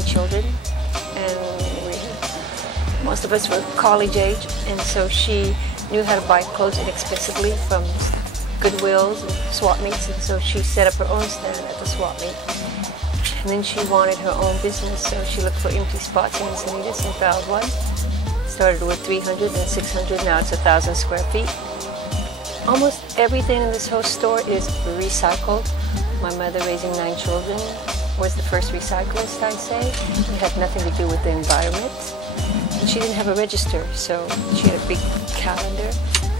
9 children, and most of us were college age, and so she knew how to buy clothes inexpensively from Goodwills and swap meets, and so she set up her own stand at the swap meet. And then she wanted her own business, so she looked for empty spots in Encinitas and found one. Started with 300 and 600, now it's 1,000 square feet. Almost everything in this whole store is recycled. My mother, raising 9 children, was the first recyclist, I say. It had nothing to do with the environment. And she didn't have a register, so she had a big calendar.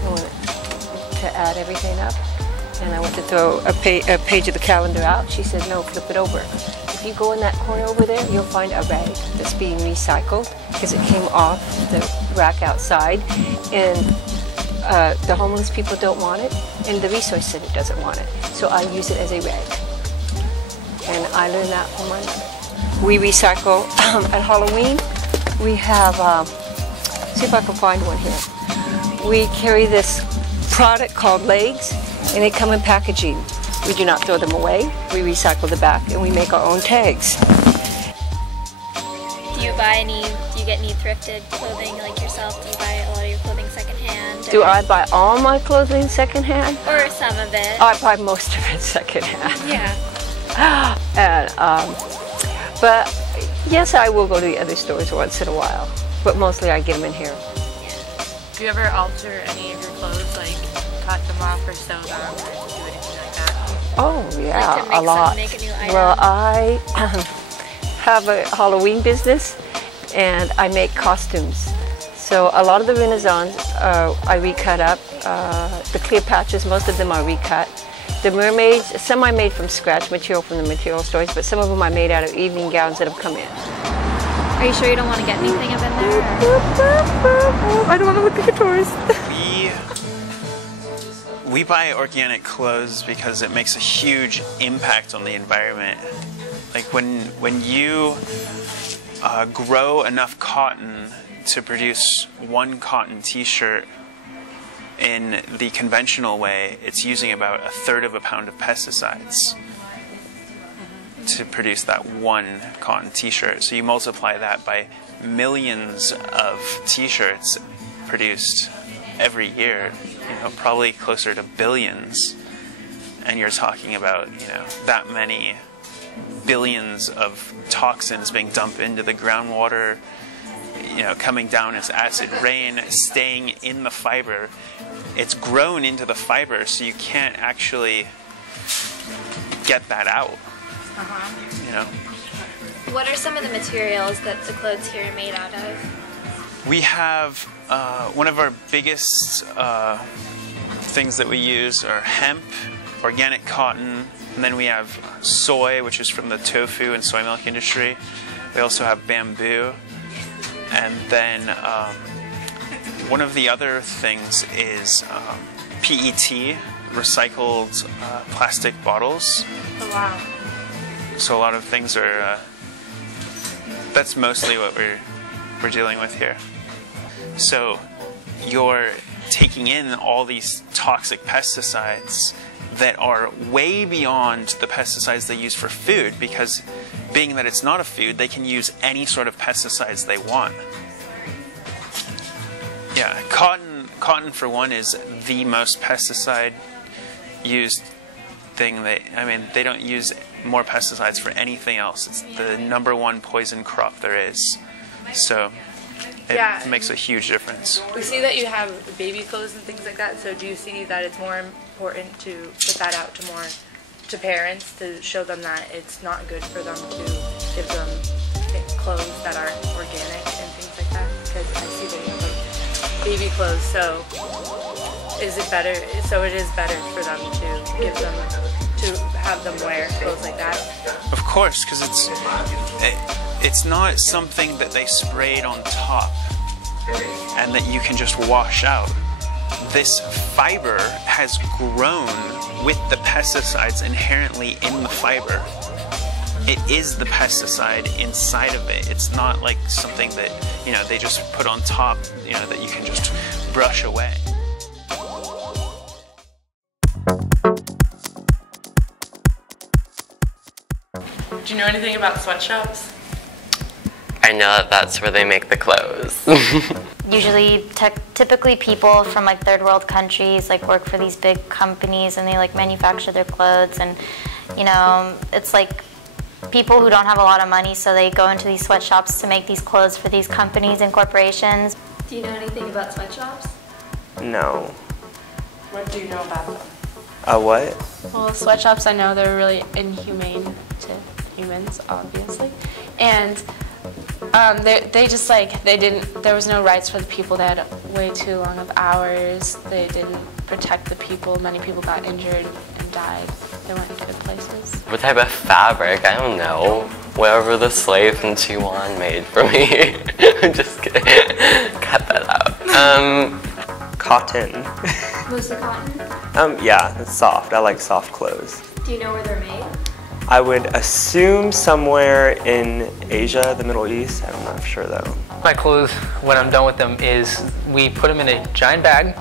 I wanted to add everything up, and I went to throw a page of the calendar out. She said, no, flip it over. If you go in that corner over there, you'll find a rag that's being recycled because it came off the rack outside, and the homeless people don't want it, and the resource center doesn't want it. So I use it as a rag. And I learned that from my mother. We recycle at Halloween. We have, see if I can find one here. We carry this product called legs, and they come in packaging. We do not throw them away. We recycle the back, and we make our own tags. Do you get any thrifted clothing like yourself? Do you buy a lot of your clothing secondhand? Do I buy all my clothing secondhand? Or some of it? I buy most of it secondhand. Yeah. And, but yes, I will go to the other stores once in a while, but mostly I get them in here. Do you ever alter any of your clothes, like cut them off or sew them or do anything like that? Oh yeah, like to make a lot. Make a new item? Well, I have a Halloween business, and I make costumes. So a lot of the Renaissance I recut up. The Cleopatras, most of them are recut. The mermaids, some I made from scratch, material from the material stores, but some of them I made out of evening gowns that have come in. Are you sure you don't want to get anything up in there? I don't want to look at the drawers. We buy organic clothes because it makes a huge impact on the environment. Like when you grow enough cotton to produce one cotton t-shirt, in the conventional way, it's using about 1/3 of a pound of pesticides to produce that one cotton t-shirt. So you multiply that by millions of t-shirts produced every year, probably closer to billions. And you're talking about, that many billions of toxins being dumped into the groundwater, coming down as acid rain, staying in the fiber. It's grown into the fiber, so you can't actually get that out. What are some of the materials that the clothes here are made out of? We have one of our biggest things that we use are hemp, organic cotton, and then we have soy, which is from the tofu and soy milk industry. We also have bamboo, and then one of the other things is PET, recycled plastic bottles. Oh wow. So a lot of things are, that's mostly what we're dealing with here. So you're taking in all these toxic pesticides that are way beyond the pesticides they use for food, because being that it's not a food, they can use any sort of pesticides they want. Yeah, cotton for one is the most pesticide used thing. They don't use more pesticides for anything else. It's the #1 poison crop there is. So it makes a huge difference. We see that you have baby clothes and things like that, so do you see that it's more important to put that out to parents to show them that it's not good for them to give them clothes that are organic and things like that? Because I see that you have like baby clothes, so is it better? So it is better for them to give them, to have them wear clothes like that? Of course, because it's not something that they sprayed on top and that you can just wash out. This fiber has grown with the pesticides inherently in the fiber. It is the pesticide inside of it. It's not like something that, they just put on top, that you can just brush away. Do you know anything about sweatshops? I know that that's where they make the clothes. Usually, typically people from like third world countries like work for these big companies and they like manufacture their clothes, and you know, it's like people who don't have a lot of money, so they go into these sweatshops to make these clothes for these companies and corporations. Do you know anything about sweatshops? No. What do you know about them? What? Well, sweatshops, I know they're really inhumane to humans, obviously, and they just like there was no rights for the people. They had way too long of hours. They didn't protect the people. Many people got injured and died. They weren't good places. What type of fabric? I don't know. Whatever the slave in Taiwan made for me. I'm just kidding. Cut that out. Cotton. Mostly cotton? Yeah, it's soft. I like soft clothes. Do you know where they're made? I would assume somewhere in Asia, the Middle East. I'm not sure though. My clothes, when I'm done with them, is we put them in a giant bag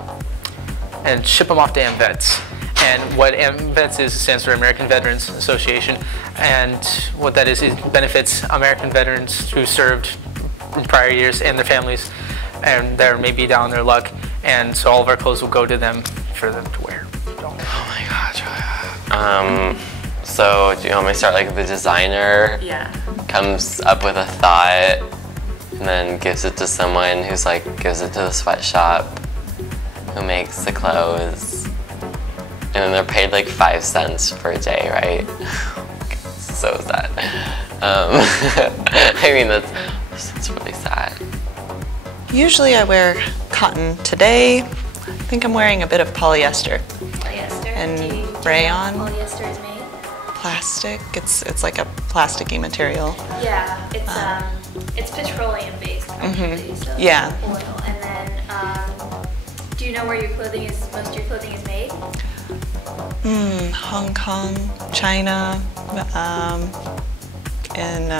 and ship them off to AMVETS. And what AMVETS is, stands for American Veterans Association. And what that is, it benefits American veterans who served in prior years and their families, and they're maybe down their luck. And so all of our clothes will go to them for them to wear. Oh my gosh. So do you want me to start like the designer? Yeah. Comes up with a thought and then gives it to someone who's like gives it to the sweatshop who makes the clothes. And then they're paid like 5 cents per day, right? So sad. I mean that's really sad. Usually I wear cotton. Today, I think I'm wearing a bit of polyester. Polyester? And do you know rayon. how polyester is made? Plastic. It's like a plasticky material. Yeah, it's petroleum based actually, so Yeah. oil. And then, do you know where most of your clothing is made? Hong Kong, China, in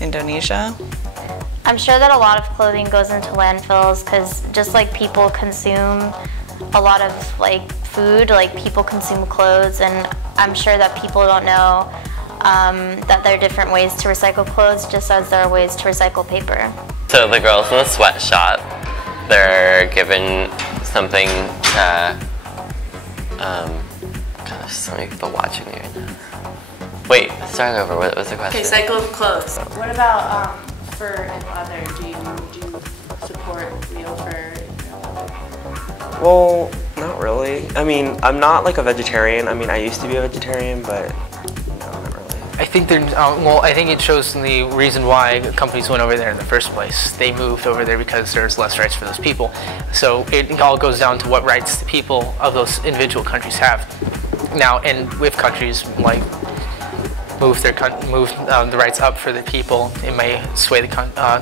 Indonesia. I'm sure that a lot of clothing goes into landfills because just like people consume a lot of like food, like people consume clothes, and I'm sure that people don't know that there are different ways to recycle clothes just as there are ways to recycle paper. So the girls in the sweatshop, they're given something to, God, there's so many people watching me right now. Wait, start over, what was the question? Okay, cycle of clothes. What about fur and leather? Do you support real fur? Well, not really. I mean, I'm not like a vegetarian. I mean, I used to be a vegetarian, but no, not really. I think I think it shows the reason why companies went over there in the first place. They moved over there because there's less rights for those people. So it all goes down to what rights the people of those individual countries have. Now, and if countries like move the rights up for the people, it may sway the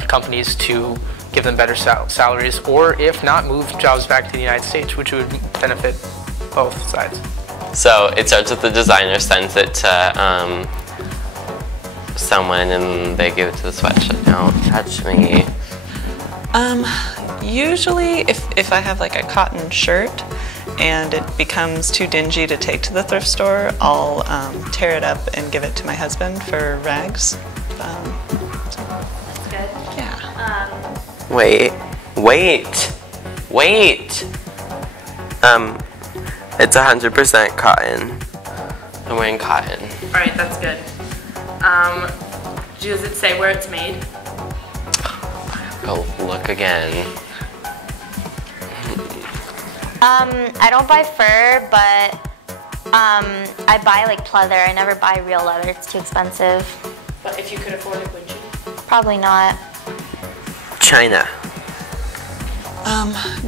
companies to give them better salaries, or if not, move jobs back to the United States, which would benefit both sides. So it starts with the designer sends it to someone and they give it to the sweatshop. Don't touch me. Usually if I have like a cotton shirt and it becomes too dingy to take to the thrift store, I'll tear it up and give it to my husband for rags. That's good. Yeah. Wait. It's 100% cotton. I'm wearing cotton. All right, that's good. Does it say where it's made? Go look again. I don't buy fur, but I buy like pleather. I never buy real leather. It's too expensive. But if you could afford it, would you? Probably not. China.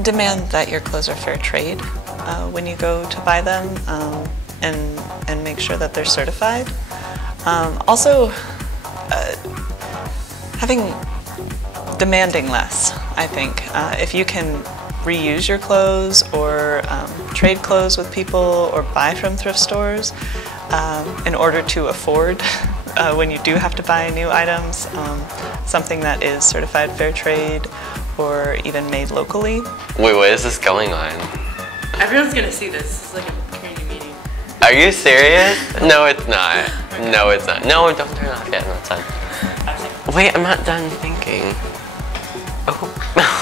Demand that your clothes are fair trade when you go to buy them, and make sure that they're certified. Also, demanding less, I think. If you can reuse your clothes or trade clothes with people or buy from thrift stores in order to afford when you do have to buy new items, something that is certified fair trade or even made locally. Wait, what is this going on? Everyone's gonna see this. This is like a community meeting. Are you serious? No, it's not. No, it's not. No, don't turn it off yet. No, it's fine. Wait, I'm not done thinking. Oh.